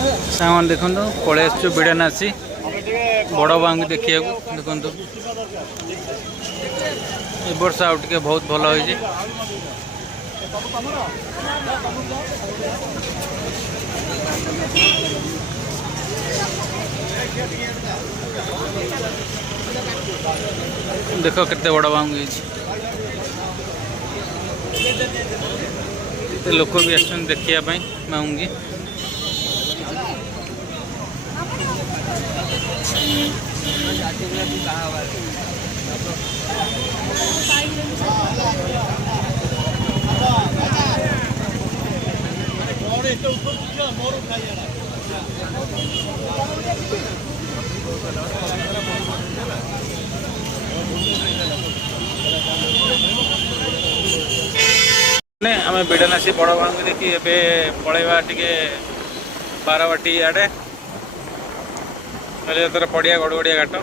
सामान देखो पलि आसु बिड़ानासी बड़ बांग देखा देखु ए वर्ष आउ टे बहुत भल हो देख के बड़ बांग लोक भी आस देखापी मांगी आम बिड़ानासी बड़ भांग देखी एवं पलैवा टे बारवाटी आड़े तर पड़िया गड़गड़िया घाट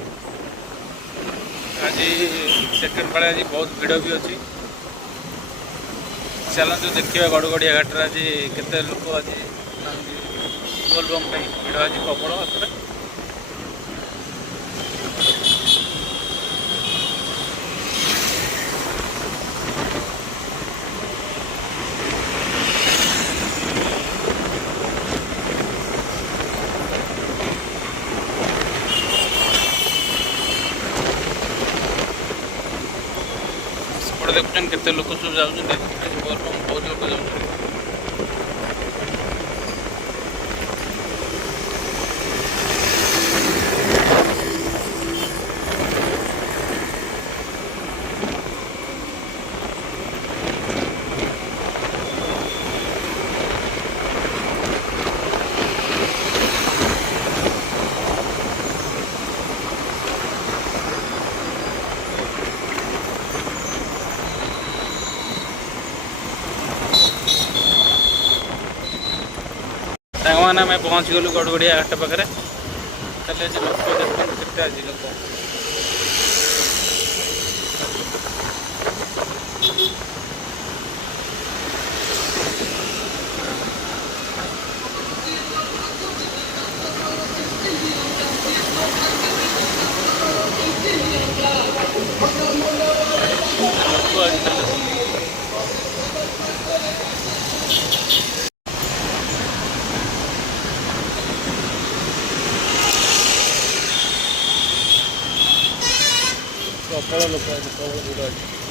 आज सेकेंड पाले आज बहुत भिड़ भी अच्छी चलते देखा गड़गड़िया घाट आज केते लोक आज बोलबम भिड़ आज प्रबल देखुन के लोक सब जाऊँ आज बहुत लोग जाऊँ मैंने आम पहुँच गलु गड़गड़िया घाट पाखे लोक देखते आज लोक प्रबल लोक प्रबल भिड़ अच्छी